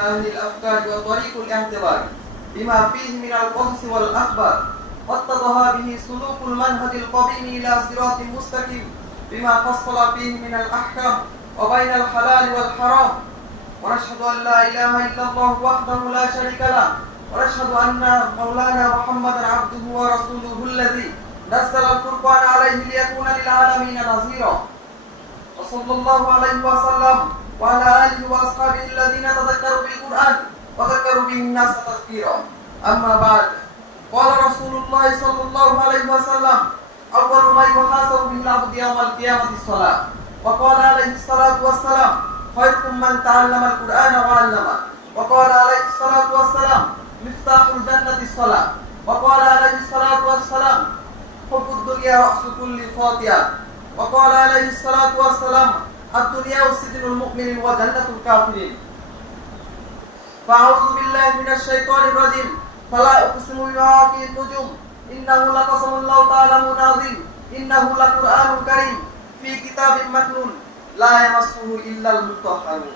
أهل الأفكار وطريق الاعتبار بما فيه من القصص والأخبار واتضح به سلوك المنهج القويم إلى صراط مستقيم بما فصل فيه من الأحكام وبين الحلال والحرام. ونشهد أن لا إله إلا الله وحده لا شريك له ونشهد أن مولانا محمدا عبده ورسوله الذي نزل الفرقان عليه ليكون للعالمين نذيرا. وصلى الله عليه وسلم وعلى آله وأصحابه الذين تذكروا بالقرآن وذكروا به الناس تذكيرا. أما بعد، قال رسول الله صلى الله عليه وسلم: أول ما يحاسب به العبد يوم القيامة الصلاة. وقال عليه الصلاة والسلام: خيركم من تعلم القرآن وعلمه. وقال عليه الصلاة والسلام: مفتاح الجنة الصلاة. وقال عليه الصلاة والسلام: حب الدنيا رأس كل خاطئة. وقال عليه الصلاة والسلام: الدنيا سجن المؤمن وجنة الكافرين. فأعوذ بالله من الشيطان الرجيم. فلا أقسم بمواقع النجوم إنه لقسم لو تعلمون عظيم إنه لقرآن كريم في كتاب مكنون لا يمسه إلا المطهرون.